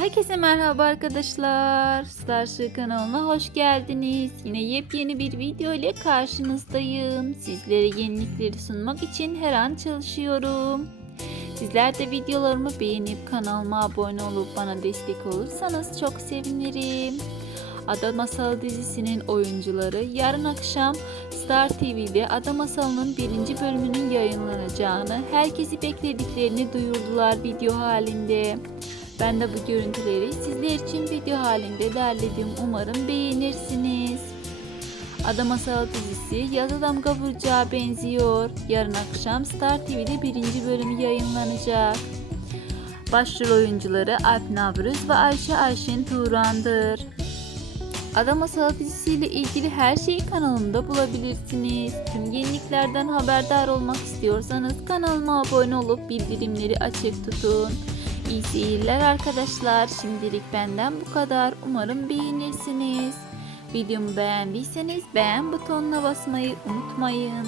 Herkese merhaba arkadaşlar. Starship kanalına hoş geldiniz. Yine yepyeni bir video ile karşınızdayım. Sizlere yenilikleri sunmak için her an çalışıyorum. Sizler de videolarımı beğenip kanalıma abone olup bana destek olursanız çok sevinirim. Ada Masal dizisinin oyuncuları yarın akşam Star TV'de Ada Masalı'nın birinci bölümünün yayınlanacağını, herkesi beklediklerini duyurdular video halinde. Ben de bu görüntüleri sizler için video halinde derledim. Umarım beğenirsiniz. Ada Masalı dizisi yazı damga vuracağı benziyor. Yarın akşam Star TV'de birinci bölümü yayınlanacak. Başrol oyuncuları Alp Navruz ve Ayşe Ayşen Turan'dır. Ada Masalı dizisiyle ilgili her şeyi kanalımda bulabilirsiniz. Tüm yeniliklerden haberdar olmak istiyorsanız kanalıma abone olup bildirimleri açık tutun. İyi seyirler arkadaşlar. Şimdilik benden bu kadar. Umarım beğenirsiniz. Videomu beğendiyseniz beğen butonuna basmayı unutmayın.